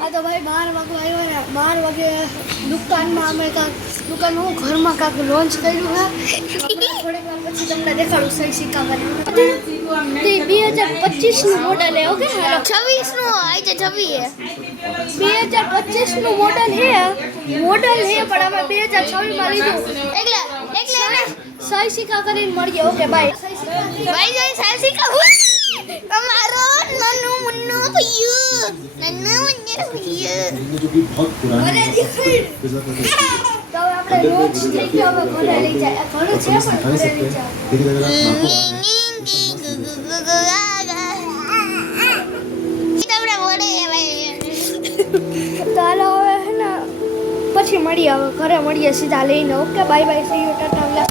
આ તો ભાઈ 12 વાગવા આવ્યા ને 12 વાગે દુકાનમાં અમે દુકાનમાં ઘરમાં કાંક લોન્ચ કર્યું હા થોડીક વાર પછી તમને દેખાડું સહી સિક્કા કરીને 2025 નું મોડલ હે ઓકે 26 નું આજે 26 2025 નું મોડલ હે પણ અમે 2026 માં લીધું એટલે સહી સિક્કા કરીને મળીએ ઓકે બાય ભાઈ જય સહી સિક્કા અમારો નન્નુ મુન્નુ ભૈયું जो कि बहुत पुरानी तो આપણે રોજ થઈ ગયો હવે ઘરે લઈ જાય ઘરે છે પણ ઘરે લઈ જાય लेकिन अगर आप તો હાલો હવે હે ને પછી મળીએ હવે ઘરે મળીએ સીધા લઈને okay bye bye see you tata